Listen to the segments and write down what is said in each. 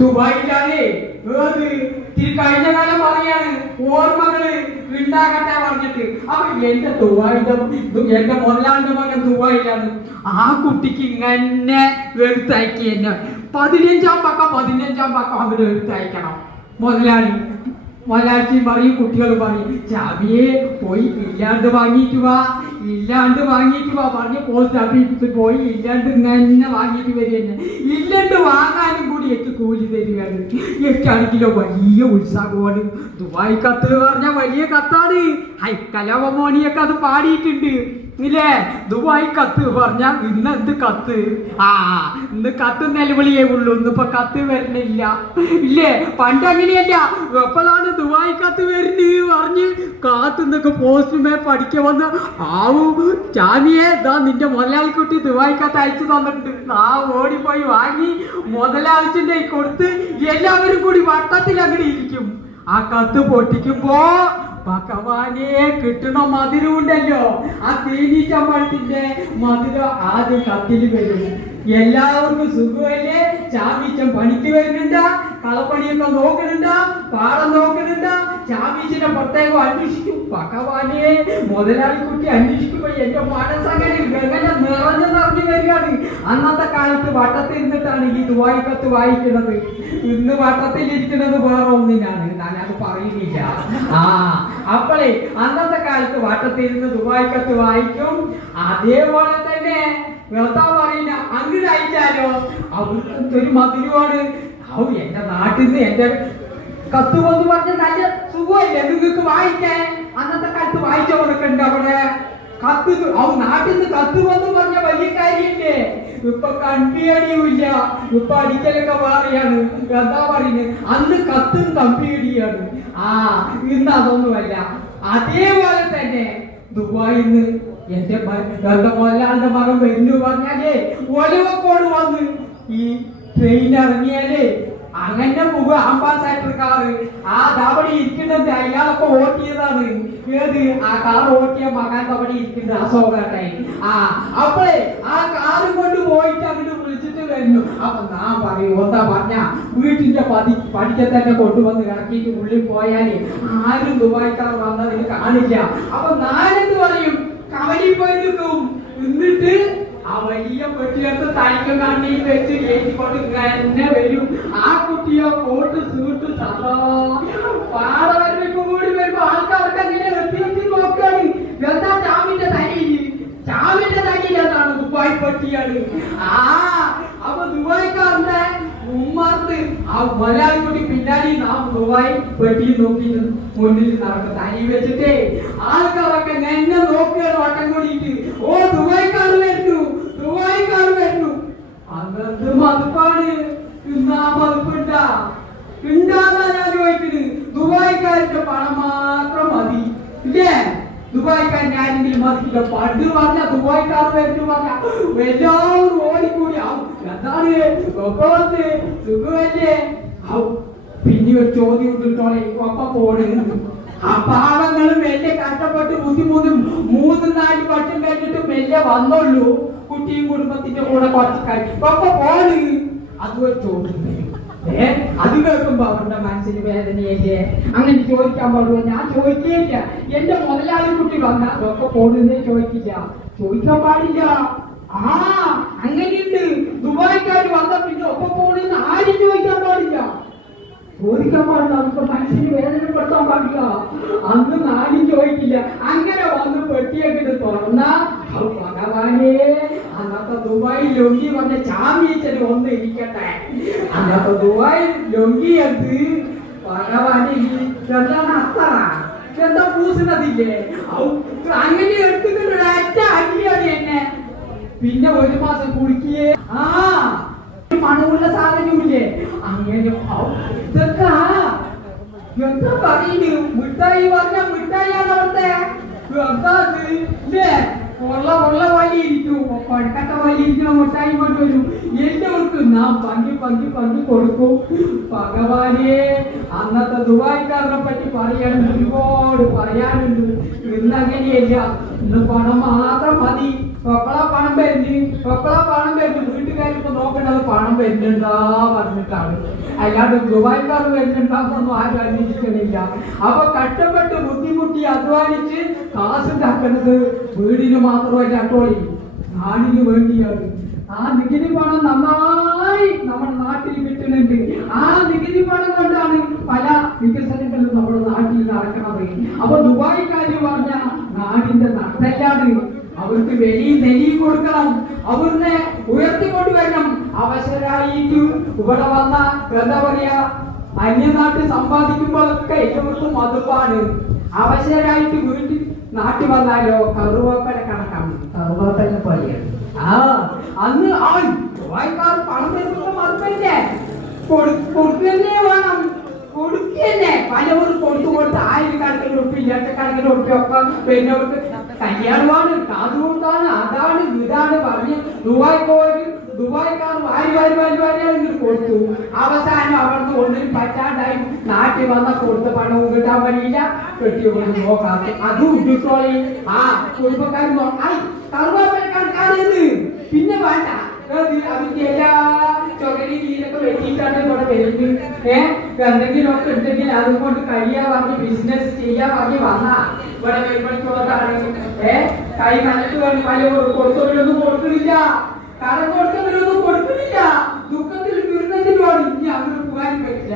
ദുബായിലാണ്. ഏത്? കഴിഞ്ഞ കാലം പറയാണ് ഓർമ്മകൾ ഉണ്ടാകട്ടെ പറഞ്ഞിട്ട്. അപ്പൊ എന്റെ ദുബായിന്റെ എന്റെ മുതലാളിന്റെ മകൻ ദുബായിലാണ്. ആ കുട്ടിക്ക് ഇങ്ങനെ എടുത്തയക്കി എന്നെ പതിനഞ്ചാം പക്കം പതിനഞ്ചാം പക്കം അവർ എടുത്തയക്കണം മുതലാളി മുതലാളിക്ക് പറയും കുട്ടികൾ പറയും ചാവിയെ പോയി ഇല്ലാണ്ട് വാങ്ങിയിട്ട് വാ ഇല്ലാണ്ട് വാങ്ങിയിട്ട് വാ. പറഞ്ഞ് പോസ്റ്റ് ഓഫീസിൽ പോയി ഇല്ലാണ്ട് ഇങ്ങനെ വാങ്ങിയിട്ട് വരികയെന്നെ ഇല്ലാണ്ട് വാങ്ങാനും കൂടി എനിക്ക് കൂലി തരികയാണ്. എനിക്കാണെങ്കിലോ വലിയ ഉത്സാഹമാണ്. ദുബായ് കത്ത് പറഞ്ഞ വലിയ കത്താണ്. ഹൈ കലാപമോണിയൊക്കെ അത് പാടിയിട്ടുണ്ട്. ഇല്ലേ? ദുബായ് കത്ത് പറഞ്ഞ ഇന്ന് എന്ത് കത്ത്? ആ ഇന്ന് കത്ത് നിലവിളിയേ ഉള്ളൂ. ഇന്നിപ്പോ കത്ത് വരുന്നില്ല ഇല്ലേ? പണ്ട് അങ്ങനെയല്ല. എപ്പോഴാണ് ദുബായ് കത്ത് വരുന്നത് പറഞ്ഞ് കാത്തു നിന്നൊക്കെ പോസ്റ്റുമേ പഠിക്കാൻ വന്ന് ആവു ചാമിയെ ഇതാ നിന്റെ മുതലാളിക്കുട്ടി കുട്ടി ദുബായിക്കാത്ത അയച്ചു തന്നിട്ടുണ്ട്. ആ ഓടിപ്പോയി വാങ്ങി മുതലാളിച്ചിന്റെ കൊടുത്ത് എല്ലാവരും കൂടി വട്ടത്തിൽ അങ്ങനെ ഇരിക്കും. ആ കത്ത് പൊട്ടിക്കുമ്പോ ഭഗവാനെ കിട്ടണ മധുരം ഉണ്ടല്ലോ ആ തേനീച്ചമ്പഴത്തിന്റെ മധുരം ആദ്യം കത്തിൽ വരും. എല്ലാവർക്കും സുഖമല്ലേ? ചാമീച്ചം പണിക്ക് വരുന്നുണ്ട. കളപ്പണിയൊക്കെ നോക്കുന്നുണ്ട. പാടം നോക്കുന്നുണ്ട. ചാമീച്ചിനെ പ്രത്യേകം അന്വേഷിച്ചു ഭഗവാനെ മുതലാളിക്കുട്ടി അന്വേഷിക്കുമ്പോ എന്റെ മനസ്സങ്ങനെ ഗഗനം നിറഞ്ഞു നിറഞ്ഞു വരികയാണ്. അന്നത്തെ കാലത്ത് വട്ടത്തിരുന്നിട്ടാണ് ഈ ദുബായ് കത്ത് വായിക്കുന്നത്. ഇന്ന് വട്ടത്തിലിരിക്കുന്നത് വേറെ ഒന്നിനാണ്. ഞാനത് പറയുന്നില്ല. ആ അപ്പോളേ അന്നത്തെ കാലത്ത് വട്ടത്തിരുന്ന് ദുബായ് കത്ത് വായിക്കും. അതേപോലെ തന്നെ പറയുന്ന അങ്ങനെ അയച്ചാലോ അവിടുത്തെ ഒരു മധുരമാണ് എന്റെ നാട്ടിൽ നിന്ന് എന്റെ കത്ത് വന്ന് പറഞ്ഞ നല്ല സുഖമല്ലേ? നിങ്ങൾക്ക് വായിക്കാൻ? അന്നത്തെ കാലത്ത് വായിച്ചവരൊക്കെ ഉണ്ട് അവിടെ. കത്ത് അവ നാട്ടിൽ നിന്ന് കത്ത് പറഞ്ഞ വലിയ കാര്യല്ലേ ഇപ്പൊ കമ്പിയടിയുമില്ല. ഇപ്പൊ അടിക്കലൊക്കെ മാറിയാണ്. എന്താ പറയുന്നത് അന്ന് കത്തും കമ്പിയടിയാണ്. ആ ഇന്ന് അതൊന്നുമല്ല. അതേപോലെ തന്നെ ദുബായിന്ന് എന്റെ എന്റെ മുതലാളിന്റെ മകൻ വരുന്നു പറഞ്ഞാലേ ഒലിവക്കോട് വന്ന് ഈ ട്രെയിൻ ഇറങ്ങിയാലേ അങ്ങനെ മുഖ അംബാസാഡർ കാറ് ആ തവണ ഇരിക്കുന്നത് അയാളൊക്കെ ഓട്ടിയതാണ്. ഏത്? ആ കാർ ഓട്ടിയ മകൻ തവണ ഇരിക്കുന്നത് അശോകട്ടെ ആ അപ്പോഴേ ആ കാറ് കൊണ്ട് പോയിട്ട് അങ്ങോട്ട് വിളിച്ചിട്ട് വരുന്നു. അപ്പൊ ഞാൻ പറയും എന്താ പറഞ്ഞ? വീട്ടിന്റെ പതി പഠിക്ക തന്നെ കൊണ്ടുവന്ന് ഇറക്കിയിട്ട് ഉള്ളിൽ പോയാൽ ആരും ദുബായ്ക്കാർ വന്നതിന് കാണില്ല. അപ്പൊ ഞാനെന്ത് പറയും കവലിൽ പോയി നിൽക്കും. എന്നിട്ട് ആ വലിയ പെട്ടിയെടുത്ത് തൈക്കം കണ്ണിയിൽ വെച്ച് കയറ്റിക്കൊണ്ട് ഇങ്ങനെ വരും. ആ കുട്ടിയോ കോട്ട് സൂട്ട് സദാ കൂടി വരുമ്പോ ആൾക്കാർക്ക് അങ്ങനെ വെട്ടി നോക്കാണ്. എന്താ ചാമിന്റെ തലയിൽ ചാമിന്റെ തലയിൽ എന്താണ് ദുബായ് പെട്ടിയാണ്. ആ അപ്പൊ ദുബായ്ക്കാരന്റെ ഉമ്മർത്ത് ആ മലയാളി കുട്ടി പിന്നാടി നാം ദുബായ് പെട്ടി നോക്കി മുന്നിൽ നടക്കും. തനി വെച്ചിട്ടേ ആൾക്കാരൊക്കെ എന്നെ നോക്കുകയാണ് വട്ടം കൂടിയിട്ട്. ഓ ദുബായിക്കാർ വരുന്നു ദുബായിക്കാർ വരുന്നു. അന്നത്തെ മതിപ്പാണ്. ഇന്നാ മതുപ്പുണ്ടാ ഉണ്ടാന്നാ ഞാൻ ചോദിക്കുന്നത് ദുബായിക്കാരുടെ പണം മാത്രം മതി. ഇല്ലേ? ദുബായ്ക്കാർ ഞാനെങ്കിലും മതിക്കില്ല. പണ്ട് പറഞ്ഞ ദുബായിക്കാർ വരുന്നു പറഞ്ഞ എല്ലാവരും ഓടിക്കൂടി. ആവും എന്താണ്? സുഖമല്ലേ? പിന്നെ ഒരു ചോദ്യം ഇട്ടിട്ടോളെ ഒപ്പം പോടുന്നു ആ പാവങ്ങളും മെല്ലെ കഷ്ടപ്പെട്ട് ബുദ്ധിമുട്ടും മൂന്ന് നാല് വട്ടം കഴിഞ്ഞിട്ട് മെല്ലെ വന്നുള്ളൂ കുട്ടിയും കുടുംബത്തിന്റെ കൂടെ കുറച്ച് ഒപ്പ പോണ്. അത് ചോദിക്കും അത് കേൾക്കുമ്പോ അവരുടെ മനസ്സിന് വേദനയല്ലേ? അങ്ങനെ ചോദിക്കാൻ പാടുള്ളൂ. ഞാൻ ചോദിക്കുകയില്ല എന്റെ മുതലാളി കുട്ടി വന്നാൽ അതൊക്കെ പോടുന്നേ ചോദിക്കില്ല. ചോദിക്കാൻ പാടില്ല. ആ അങ്ങനെയുണ്ട്. ദുബായ്ക്കാർ വന്ന പിന്നെ ഒപ്പം പോണെന്ന് ആരും ചോദിക്കാൻ പാടില്ല. ചോദിക്കാൻ പാടില്ല. നമുക്ക് മനസ്സിന് വേദനപ്പെടുത്താൻ പാടില്ല. അന്ന് ആരും ചോദിക്കില്ല. അങ്ങനെ വന്ന് പെട്ടിയൊക്കെ തുറന്ന ഭഗവാനെ അന്നത്തെ ദുബായ് ലൊങ്കി വന്ന ചാമ്യച്ചന് ഒന്ന് ഇരിക്കട്ടെ. അന്നത്തെ ദുബായ് ലൊങ്കി എന്ത് ഭഗവാനെ എന്താണ് അത്ര എന്താ പൂസുന്നതില്ലേ അങ്ങനെ എടുത്തിട്ട് ഒരൊറ്റ അടിയാണ് എന്നെ പിന്നെ ഒരു മാസം കുടിക്കിയേ ആ മണമുള്ള സാധനമില്ലേ? അങ്ങനെ ഔ, ഇതൊക്കെ എന്താ പറയുന്നു മിഠായി പറഞ്ഞ മിഠായിയാണ് അവിടുത്തെ. എന്താ? ഇല്ലേ? കൊള്ള കൊള്ള വലി ഇരിക്കും. പഴക്കത്തെ വലി ഇരിക്കുന്ന മിഠായി കൊണ്ടുവരും എല്ലാവർക്കും നാം പങ്കി പങ്കി പങ്കി കൊടുക്കും. ഭഗവാനെ അന്നത്തെ ദുബായിക്കാരനെ പറ്റി പറയാനുണ്ട് ഒരുപാട് പറയാനുണ്ട്. ഇന്നങ്ങനെയല്ല. ഇന്ന് പണം മാത്രം മതി. എപ്പോഴാ പണം വരുന്നു. എപ്പോഴാ പണം വരുന്നു. വീട്ടുകാരിപ്പോ നോക്കേണ്ടത് പണം വരുന്നുണ്ടാ പറഞ്ഞിട്ടാണ്. അല്ലാണ്ട് ദുബായ്ക്കാർ വരുന്നുണ്ടാന്നൊന്നും ആരും അന്വേഷിക്കണില്ല. അപ്പൊ കഷ്ടപ്പെട്ട് ബുദ്ധിമുട്ടി അധ്വാനിച്ച് കാശുണ്ടാക്കുന്നത് വീടിന് മാത്രമല്ല അട്ടോളി നാടിന് വേണ്ടിയാണ്. ആ നികുതി പണം നന്നായി നമ്മുടെ നാട്ടിൽ കിട്ടുന്നുണ്ട്. ആ നികുതി പണം കൊണ്ടാണ് പല വികസനങ്ങളും നമ്മുടെ നാട്ടിൽ നടക്കുന്നത്. അപ്പൊ ദുബായിക്കാര് പറഞ്ഞ നാടിന്റെ നട്ടല്ലാണ്. അവർക്ക് വെളിയും നെലി കൊടുക്കണം. അവരിനെ വരണം അവസരായിട്ട് ഇവിടെ വന്ന എന്താ പറയാ അന്യനാട്ടിൽ സമ്പാദിക്കുമ്പോഴൊക്കെ എല്ലാവർക്കും മതുപ്പാണ് അവസരായിട്ട് വീട്ടിൽ നാട്ടിൽ വന്നാലോ കറുവാപ്പന കണക്കാണ്. കറുവാപ്പന പോലെയാണ്. ആ അന്ന് അവൻ ദുബായ്ക്കാർ പണം തരുന്ന മറുപടില്ലേ കൊടുക്കന്നെ വേണം. കൊടുക്കന്നെ. പലവർ കൊടുത്തു കൊടുത്ത് ആയിരക്കണക്കിന് ഉറുപ്പ് ലക്ഷക്കണക്കിന് ഉറുപ്പൊക്കെ പിന്നെ അവർക്ക് കല്യാണമാണ് കാതുകൊണ്ടാണ് അതാണ് ഇതാണ് പറഞ്ഞ് ദുബായ് പോയി ദുബായ്ക്കാർ വാരി വാരി വാരി വാരി ഇങ്ങോട്ട് കൊടുത്തു. അവസാനം അവർക്ക് ഒന്നിനും പറ്റാണ്ടായി നാട്ടിൽ വന്ന കൊടുത്ത പണവും കിട്ടാൻ വഴിയില്ല. കെട്ടിയൊന്നും നോക്കാത്ത അതും ഇട്ടിട്ടോളി. ആ നോക്കായി കറുവാപ്പലക്കാർക്കാണ് പിന്നെ വേണ്ട. അതിന്റെ എല്ലാ ചൊകരി കീഴൊക്കെ വെട്ടിയിട്ടാണ് വരുന്നത് ഏഹ് എന്തെങ്കിലുമൊക്കെ ഉണ്ടെങ്കിൽ അതുകൊണ്ട് കഴിയാ ബിസിനസ് ചെയ്യാ വന്നാ. ഇവിടെ വരുമ്പോഴത്തോട്ടാണ് ഏഹ് കൈ കണക്ക് വേണ്ടി പല കൊടുത്തവരൊന്നും കൊടുക്കുന്നില്ല കടം കൊടുത്തവരൊന്നും കൊടുക്കുന്നില്ല ദുഃഖത്തിൽ ദുരിതത്തിലാണ് ഇനി അവർ പോകാൻ പറ്റില്ല.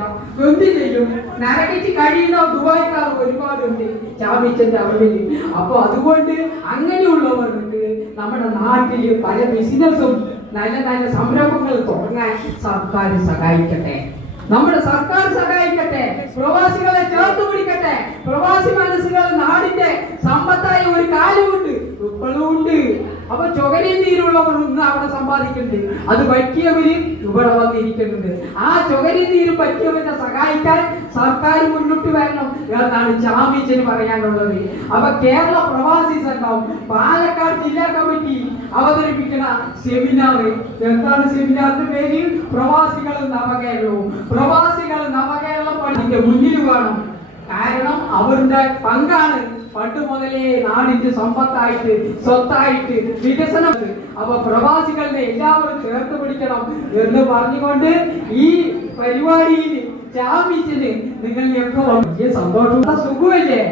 എന്ത് ചെയ്യും? നരകിച്ച് കഴിയുന്ന ദുബായിക്കാർ ഒരുപാടുണ്ട്. ചാമിച്ചന്റെ അറിവിൽ അപ്പൊ അതുകൊണ്ട് അങ്ങനെയുള്ളവർക്ക് നമ്മുടെ നാട്ടിൽ പല ബിസിനസ്സും നല്ല നല്ല സംരംഭങ്ങൾ തുടങ്ങാൻ സർക്കാർ സഹായിക്കട്ടെ. നമ്മുടെ സർക്കാർ സഹായിക്കട്ടെ. പ്രവാസികളെ ചേർത്ത് പിടിക്കട്ടെ. പ്രവാസി മനസ്സുകൾ നാടിന്റെ സമ്പത്തായ ഒരു കാലമുണ്ട് ഇപ്പോഴും ഉണ്ട് അപ്പൊ ചൊകരി നീരുള്ളവർ ഇന്ന് അവിടെ സമ്പാദിക്കുന്നുണ്ട് അത് പറ്റിയവര് ഇവിടെ വന്നിരിക്കുന്നുണ്ട്. ആ ചൊകരി നീര് പറ്റിയവരെ സഹായിക്കാൻ സർക്കാർ മുന്നോട്ട് വരണം എന്നാണ് ചാമ്യച്ചന് പറയാനുള്ളത്. അപ്പൊ കേരള പ്രവാസി സംഘം പാലക്കാട് ജില്ലാ കമ്മിറ്റി അവതരിപ്പിക്കുന്ന സെമിനാർ എന്താണ് സെമിനാറിന്റെ പേര്? പ്രവാസികൾ നവകേരളവും. പ്രവാസികൾ നവകേരളം പണിന്റെ മുന്നിൽ വേണം. കാരണം അവരുടെ പങ്കാണ് പണ്ട് മുതലേ നാടിന്റെ സമ്പത്തായിട്ട് സ്വത്തായിട്ട് വികസനം. അപ്പൊ പ്രവാസികളുടെ എല്ലാവരും ചേർത്ത് പിടിക്കണം എന്ന് പറഞ്ഞുകൊണ്ട് ഈ പരിപാടിയിൽ ചാമ്പിച്ചിന് നിങ്ങളിലൊക്കെ വലിയ സന്തോഷം. സുഖമല്ലേ?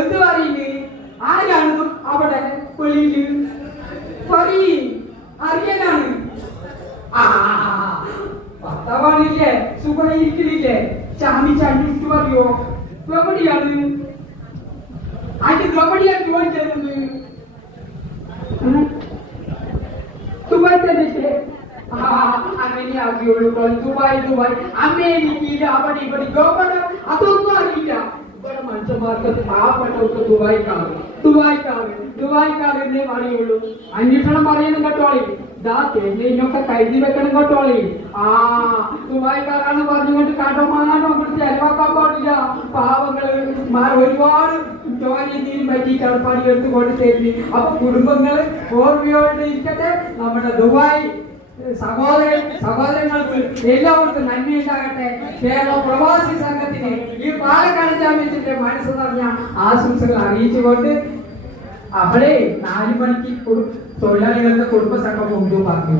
എന്ത് പറയുന്നത് ആരാണ് അവിടെ ആ ഭർത്താവാണില്ലേ സുഖമായിരിക്കണില്ലേ? ചാമി ചാണ്ടിട്ട് പറയോ? എവിടെയാണ് അതിന്റെ എവിടെയാണ് ജോലി ചെയ്യുന്നത്. ഉം? ദുബായ് തന്നെ ആ അങ്ങനെ അറിയുള്ളൂ ദുബായ് ദുബായ്. അമേരിക്കയിൽ അവിടെ ഇവിടെ ഇവിടെ അതൊന്നും അറിയില്ല. ഇവിടെ മനുഷ്യന്മാർക്ക് പാവപ്പെട്ടവർക്ക് ദുബായ്ക്കാണ്. ദുബായ്ക്കാണ്. ദുബായ്ക്കാരെന്നേ അറിയുള്ളൂ അന്വേഷണം പറയുന്നു കേട്ടോളി ദാ തെന്നിനൊക്കെ കരുതി വെക്കണം കേട്ടോളി ആ ദുബായ്ക്കാരാണ് പറഞ്ഞുകൊണ്ട് കടമാനോ കുറിച്ച് അലവാക്കാൻ പാടില്ല. പാവങ്ങൾ ഒരുപാട് ജോലിയും കടപ്പാടി എടുത്ത് കൊണ്ട് തരുന്നത് അപ്പൊ കുടുംബങ്ങൾ ഓർമ്മയോടെ ഇരിക്കട്ടെ. നമ്മുടെ ദുബായ് സഹോദരൻ സഹോദരങ്ങൾക്ക് എല്ലാവർക്കും നന്മയുണ്ടാകട്ടെ കേരള പ്രവാസി സംഘത്തിന് ഈ പാലക്കാട് ജാമ്യത്തിന്റെ മനസ്സ് നിറഞ്ഞ ആശംസകൾ അറിയിച്ചുകൊണ്ട് അവിടെ നാലു മണിക്ക് കുടു- തൊഴിലാളികളുടെ കുടുംബ സംഘം കൊണ്ടു പറഞ്ഞു